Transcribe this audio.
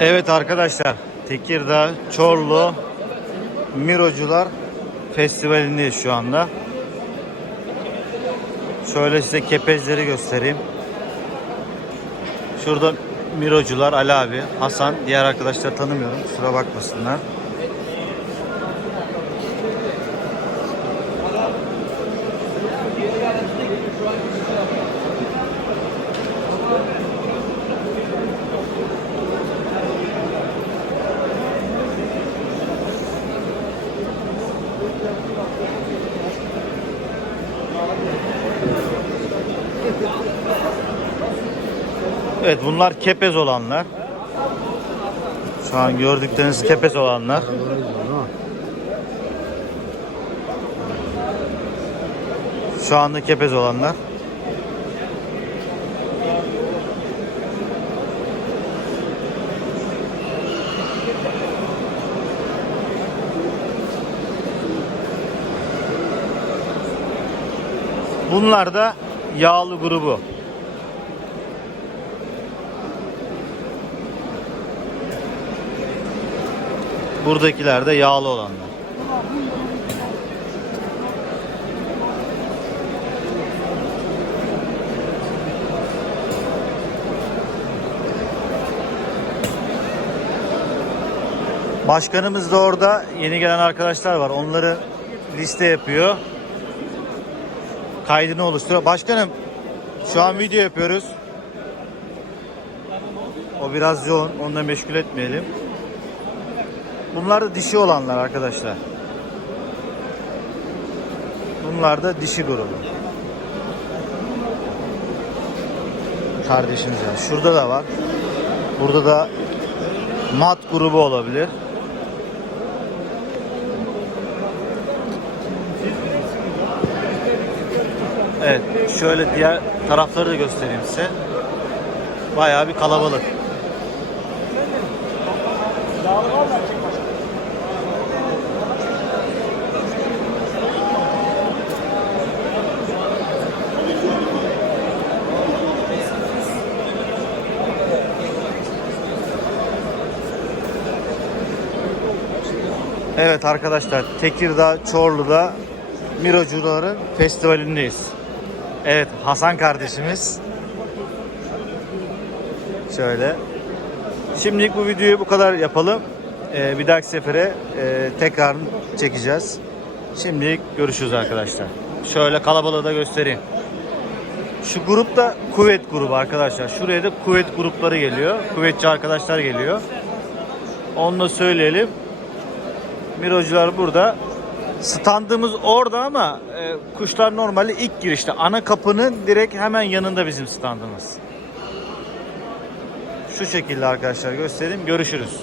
Evet arkadaşlar Tekirdağ Çorlu Mirocular Festivali'ndeyiz şu anda. Şöyle size kepezleri göstereyim. Şurada Mirocular Ali abi, Hasan, diğer arkadaşlar tanımıyorum. Kusura bakmasınlar. Evet bunlar kepez olanlar. Şu an gördükleriniz kepez olanlar. Şu anda kepez olanlar. Bunlar da yağlı grubu. Buradakiler de yağlı olanlar. Başkanımız da orada yeni gelen arkadaşlar var. Onları liste yapıyor. Kaydını oluşturuyor. Başkanım şu an video yapıyoruz. O biraz yoğun. Onu da meşgul etmeyelim. Bunlar da dişi olanlar arkadaşlar. Bunlar da dişi grubu. Kardeşimiz var. Şurada da var. Burada da mat grubu olabilir. Evet, şöyle diğer tarafları da göstereyim size. Bayağı bir kalabalık. Evet arkadaşlar Tekirdağ Çorlu'da Mirocuların festivalindeyiz. Evet Hasan kardeşimiz. Şöyle. Şimdilik bu videoyu bu kadar yapalım. Ee, bir dahaki sefere e, tekrar çekeceğiz. Şimdilik görüşürüz arkadaşlar. Şöyle kalabalığı da göstereyim. Şu grup da kuvvet grubu arkadaşlar. Şuraya da kuvvet grupları geliyor. Kuvvetçi arkadaşlar geliyor. Onu da söyleyelim. Mirocular burada. Standımız orada ama e, kuşlar normalde ilk girişte. Ana kapının direkt hemen yanında bizim standımız. Şu şekilde arkadaşlar göstereyim. Görüşürüz.